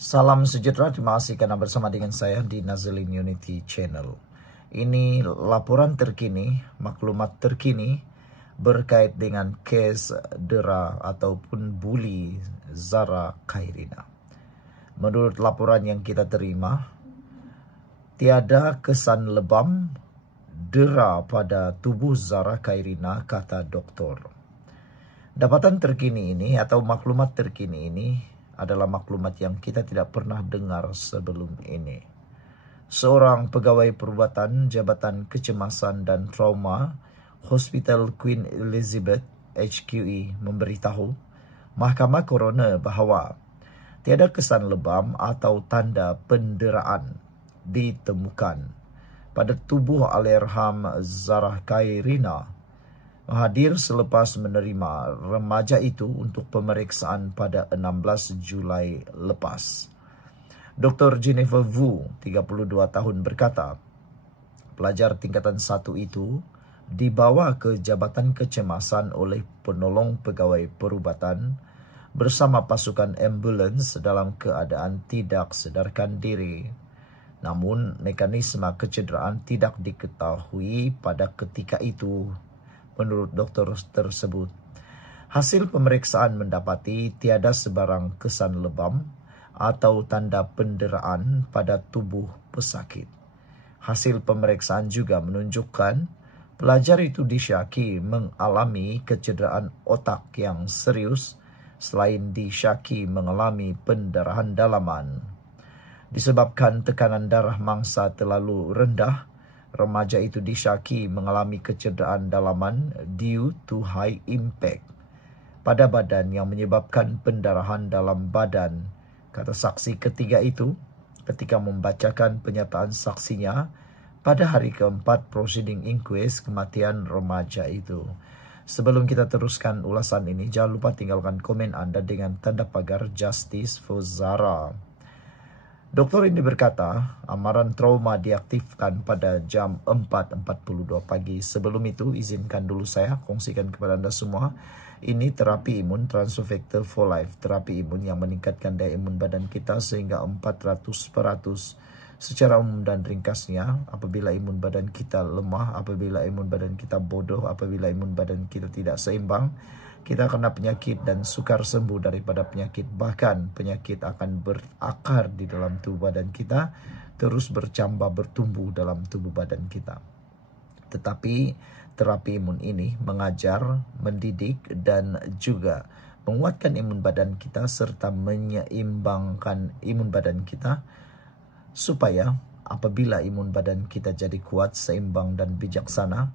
Salam sejahtera, terima kasih karena bersama dengan saya di Nazilin Unity Channel. Ini laporan terkini, maklumat terkini berkait dengan kes dera ataupun bully Zara Khairina. Menurut laporan yang kita terima, tiada kesan lebam dera pada tubuh Zara Khairina, kata doktor. Dapatan terkini ini atau maklumat terkini ini adalah maklumat yang kita tidak pernah dengar sebelum ini. Seorang pegawai perubatan Jabatan Kecemasan dan Trauma Hospital Queen Elizabeth HQE memberitahu Mahkamah Coroner bahawa tiada kesan lebam atau tanda penderaan ditemukan pada tubuh Allahyarham Zara Khairina hadir selepas menerima remaja itu untuk pemeriksaan pada 16 Julai lepas. Dr. Jennifer Wu, 32 tahun berkata, pelajar tingkatan 1 itu dibawa ke Jabatan Kecemasan oleh penolong pegawai perubatan bersama pasukan ambulans dalam keadaan tidak sedarkan diri. Namun, mekanisme kecederaan tidak diketahui pada ketika itu. Menurut dokter tersebut, hasil pemeriksaan mendapati tiada sebarang kesan lebam atau tanda penderaan pada tubuh pesakit. Hasil pemeriksaan juga menunjukkan pelajar itu disyaki mengalami kecederaan otak yang serius selain disyaki mengalami pendarahan dalaman. Disebabkan tekanan darah mangsa terlalu rendah, remaja itu disyaki mengalami kecederaan dalaman due to high impact pada badan yang menyebabkan pendarahan dalam badan, kata saksi ketiga itu ketika membacakan pernyataan saksinya pada hari keempat proceeding inquest kematian remaja itu. Sebelum kita teruskan ulasan ini, jangan lupa tinggalkan komen Anda dengan tanda pagar Justice for Zara. Doktor ini berkata, amaran trauma diaktifkan pada jam 4.42 pagi. Sebelum itu, izinkan dulu saya kongsikan kepada Anda semua. Ini terapi imun Transfer Factor for Life. Terapi imun yang meningkatkan daya imun badan kita sehingga 400%. Secara umum dan ringkasnya, apabila imun badan kita lemah, apabila imun badan kita bodoh, apabila imun badan kita tidak seimbang, kita kena penyakit dan sukar sembuh daripada penyakit. Bahkan penyakit akan berakar di dalam tubuh badan kita, terus bercambah bertumbuh dalam tubuh badan kita. Tetapi terapi imun ini mengajar, mendidik dan juga menguatkan imun badan kita serta menyeimbangkan imun badan kita supaya apabila imun badan kita jadi kuat, seimbang dan bijaksana,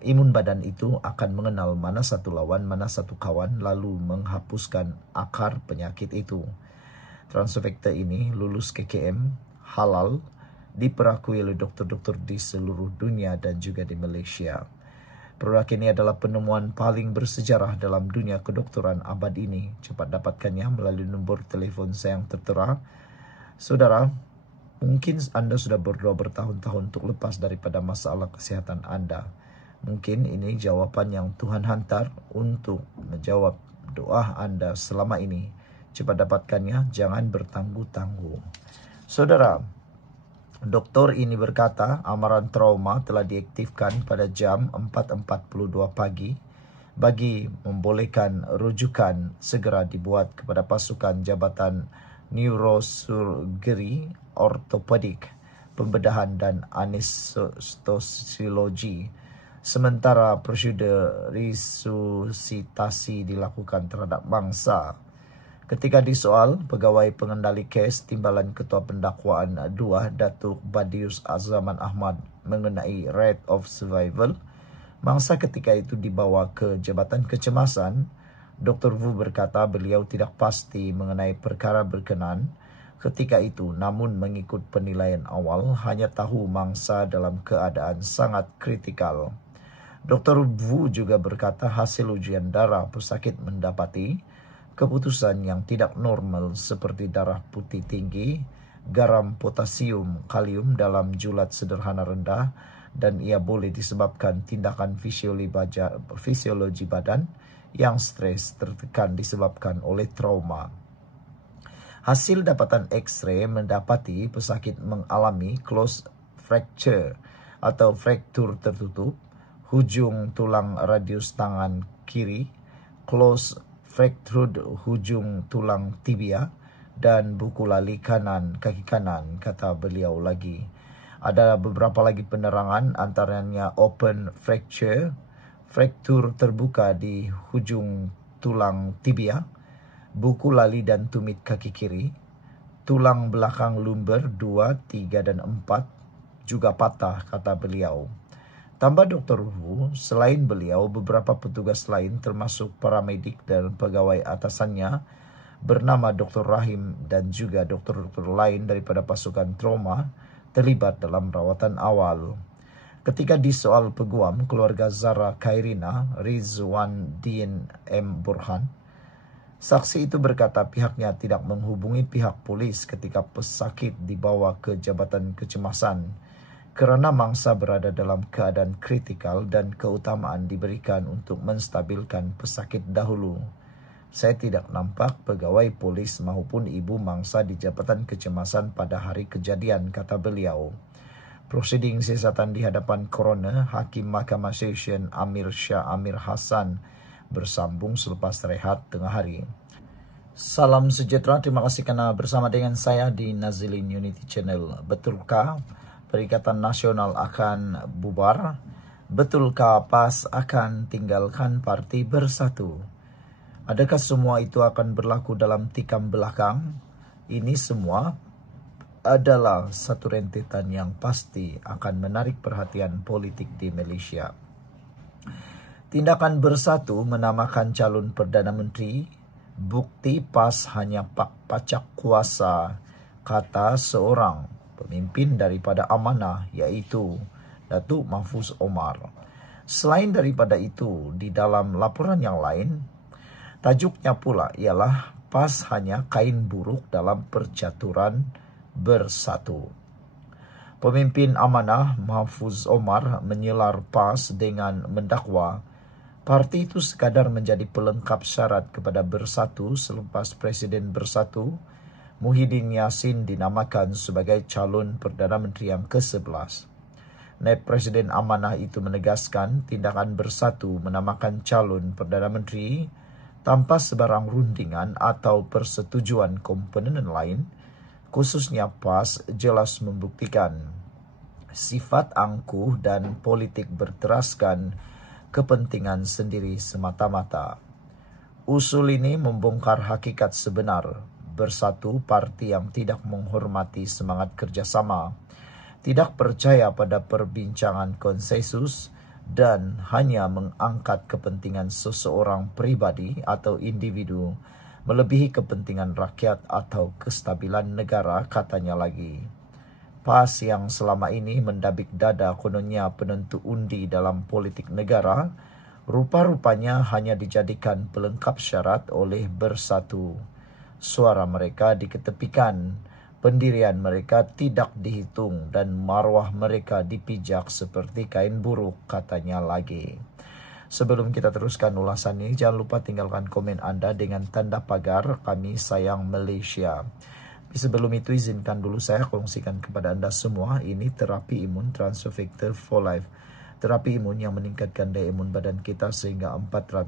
imun badan itu akan mengenal mana satu lawan, mana satu kawan, lalu menghapuskan akar penyakit itu. Transfer Factor ini lulus KKM, halal, diperakui oleh dokter-dokter di seluruh dunia dan juga di Malaysia. Produk ini adalah penemuan paling bersejarah dalam dunia kedokteran abad ini. Cepat dapatkannya melalui nombor telefon saya yang tertera. Saudara, mungkin Anda sudah berdoa bertahun-tahun untuk lepas daripada masalah kesehatan Anda. Mungkin ini jawaban yang Tuhan hantar untuk menjawab doa Anda selama ini. Cepat dapatkannya, jangan bertangguh-tangguh. Saudara, doktor ini berkata amaran trauma telah diaktifkan pada jam 4.42 pagi bagi membolehkan rujukan segera dibuat kepada pasukan Jabatan Neurosurgery, Ortopedik, Pembedahan dan Anestesiologi. Sementara prosedur resusitasi dilakukan terhadap mangsa. Ketika disoal, pegawai pengendali kes Timbalan Ketua Pendakwaan 2 Datuk Badius Azaman Ahmad mengenai rate of survival, mangsa ketika itu dibawa ke Jabatan Kecemasan, Dr. Wu berkata beliau tidak pasti mengenai perkara berkenaan ketika itu, namun mengikut penilaian awal hanya tahu mangsa dalam keadaan sangat kritikal. Dr. Wu juga berkata hasil ujian darah pesakit mendapati keputusan yang tidak normal seperti darah putih tinggi, garam potasium kalium dalam julat sederhana rendah, dan ia boleh disebabkan tindakan fisiologi badan yang stres tertekan disebabkan oleh trauma. Hasil dapatan X-ray mendapati pesakit mengalami closed fracture atau fraktur tertutup hujung tulang radius tangan kiri, closed fractured hujung tulang tibia, dan buku lali kanan kaki kanan, kata beliau lagi. Ada beberapa lagi penerangan, antaranya open fracture, fraktur terbuka di hujung tulang tibia, buku lali dan tumit kaki kiri, tulang belakang lumbar 2, 3, dan 4 juga patah, kata beliau. Tambah Dr. Wu, selain beliau, beberapa petugas lain termasuk paramedik dan pegawai atasannya bernama Dr. Rahim dan juga dokter-dokter lain daripada pasukan trauma terlibat dalam rawatan awal. Ketika disoal peguam keluarga Zara Khairina, Rizwan Din M. Burhan, saksi itu berkata pihaknya tidak menghubungi pihak polis ketika pesakit dibawa ke jabatan kecemasan kerana mangsa berada dalam keadaan kritikal dan keutamaan diberikan untuk menstabilkan pesakit dahulu. Saya tidak nampak pegawai polis maupun ibu mangsa di jabatan kecemasan pada hari kejadian, kata beliau. Prosiding siasatan di hadapan coroner, Hakim Mahkamah Session Amir Shah Amir Hassan bersambung selepas rehat tengah hari. Salam sejahtera, terima kasih kerana bersama dengan saya di Nazilin Unity Channel. Betulkah Perikatan Nasional akan bubar? Betulkah PAS akan tinggalkan Parti Bersatu? Adakah semua itu akan berlaku dalam tikam belakang? Ini semua adalah satu rentetan yang pasti akan menarik perhatian politik di Malaysia. Tindakan Bersatu menamakan calon Perdana Menteri, bukti PAS hanya pacak kuasa, kata seorang pemimpin daripada Amanah, iaitu Datuk Mahfuz Omar. Selain daripada itu, di dalam laporan yang lain, tajuknya pula ialah PAS hanya kain buruk dalam percaturan Bersatu. Pemimpin Amanah Mahfuz Omar menyelar PAS dengan mendakwa parti itu sekadar menjadi pelengkap syarat kepada Bersatu selepas Presiden Bersatu Muhyiddin Yassin dinamakan sebagai calon Perdana Menteri yang ke-11. Naib Presiden Amanah itu menegaskan tindakan Bersatu menamakan calon Perdana Menteri tanpa sebarang rundingan atau persetujuan komponen lain, khususnya PAS, jelas membuktikan sifat angkuh dan politik berteraskan kepentingan sendiri semata-mata. Usul ini membongkar hakikat sebenar Bersatu, parti yang tidak menghormati semangat kerjasama, tidak percaya pada perbincangan konsensus, dan hanya mengangkat kepentingan seseorang pribadi atau individu melebihi kepentingan rakyat atau kestabilan negara, katanya lagi. PAS yang selama ini mendabik dada kononnya penentu undi dalam politik negara, rupa-rupanya hanya dijadikan pelengkap syarat oleh Bersatu. Suara mereka diketepikan, pendirian mereka tidak dihitung, dan maruah mereka dipijak seperti kain buruk, katanya lagi. Sebelum kita teruskan ulasan ini, jangan lupa tinggalkan komen Anda dengan tanda pagar Kami Sayang Malaysia. Sebelum itu, izinkan dulu saya kongsikan kepada Anda semua, ini terapi imun Transfer Factor for Life. Terapi imun yang meningkatkan daya imun badan kita sehingga 400%.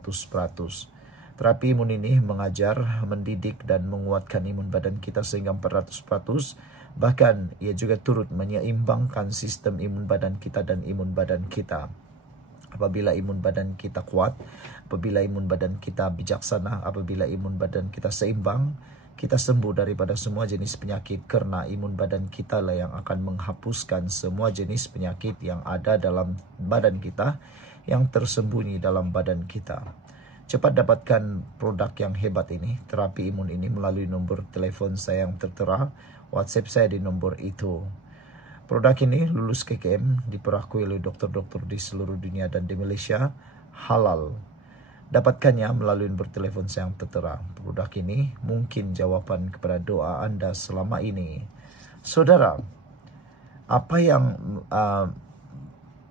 Terapi imun ini mengajar, mendidik, dan menguatkan imun badan kita sehingga 400%. Bahkan, ia juga turut menyeimbangkan sistem imun badan kita dan imun badan kita. Apabila imun badan kita kuat, apabila imun badan kita bijaksana, apabila imun badan kita seimbang, kita sembuh daripada semua jenis penyakit kerana imun badan kita lah yang akan menghapuskan semua jenis penyakit yang ada dalam badan kita, yang tersembunyi dalam badan kita. Cepat dapatkan produk yang hebat ini, terapi imun ini, melalui nombor telefon saya yang tertera, WhatsApp saya di nombor itu. Produk ini lulus KKM, diperakui oleh dokter-dokter di seluruh dunia dan di Malaysia, halal. Dapatkannya melalui nombor telefon saya yang tertera. Produk ini mungkin jawapan kepada doa Anda selama ini. Saudara, apa yang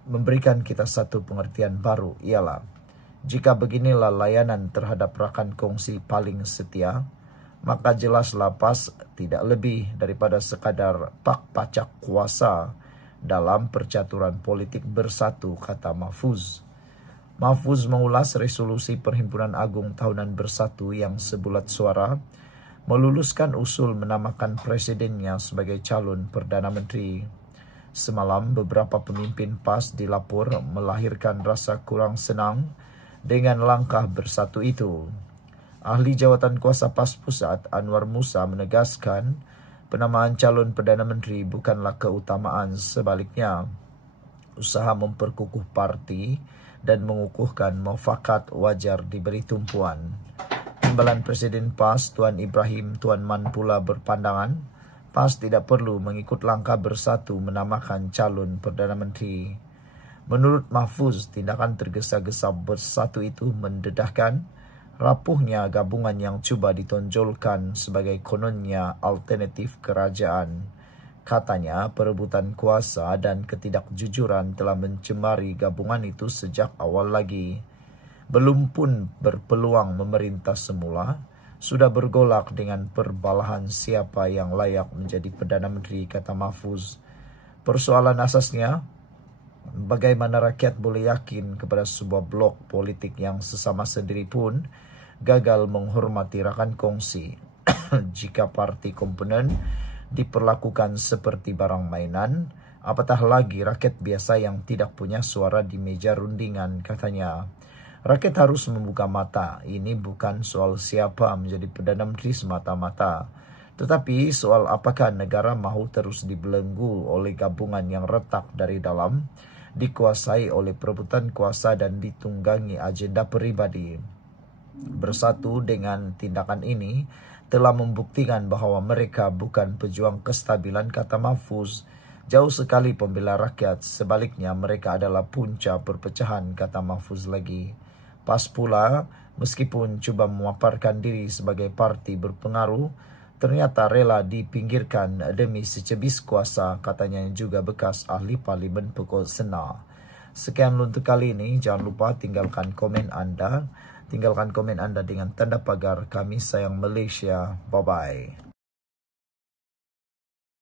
memberikan kita satu pengertian baru ialah, jika beginilah layanan terhadap rakan kongsi paling setia, maka jelaslah PAS tidak lebih daripada sekadar pak pacak kuasa dalam percaturan politik bersatu, kata Mahfuz. Mahfuz mengulas resolusi Perhimpunan Agung Tahunan Bersatu yang sebulat suara meluluskan usul menamakan presidennya sebagai calon Perdana Menteri. Semalam beberapa pemimpin PAS dilapor melahirkan rasa kurang senang dengan langkah bersatu itu. Ahli Jawatan Kuasa PAS Pusat Anwar Musa menegaskan penamaan calon Perdana Menteri bukanlah keutamaan, sebaliknya usaha memperkukuh parti dan mengukuhkan mufakat wajar diberi tumpuan. Timbalan Presiden PAS Tuan Ibrahim Tuan Man pula berpandangan PAS tidak perlu mengikut langkah bersatu menamakan calon Perdana Menteri. Menurut Mahfuz, tindakan tergesa-gesa bersatu itu mendedahkan rapuhnya gabungan yang cuba ditonjolkan sebagai kononnya alternatif kerajaan. Katanya, perebutan kuasa dan ketidakjujuran telah mencemari gabungan itu sejak awal lagi. Belum pun berpeluang memerintah semula, sudah bergolak dengan perbalahan siapa yang layak menjadi Perdana Menteri, kata Mahfuz. Persoalan asasnya, bagaimana rakyat boleh yakin kepada sebuah blok politik yang sesama sendiri pun gagal menghormati rakan kongsi jika parti komponen diperlakukan seperti barang mainan, apatah lagi rakyat biasa yang tidak punya suara di meja rundingan, katanya. Rakyat harus membuka mata. Ini bukan soal siapa menjadi Perdana Menteri semata-mata, tetapi soal apakah negara mahu terus dibelenggu oleh gabungan yang retak dari dalam, dikuasai oleh perebutan kuasa dan ditunggangi agenda pribadi. Bersatu dengan tindakan ini telah membuktikan bahwa mereka bukan pejuang kestabilan, kata Mahfuz. Jauh sekali pembela rakyat, sebaliknya mereka adalah punca perpecahan, kata Mahfuz lagi. PAS pula, meskipun cuba memaparkan diri sebagai parti berpengaruh, ternyata rela dipinggirkan demi secebis kuasa, katanya juga bekas ahli parlimen Pokok Sena. Sekian untuk kali ini, jangan lupa tinggalkan komen Anda. Tinggalkan komen Anda dengan tanda pagar Kami Sayang Malaysia. Bye-bye.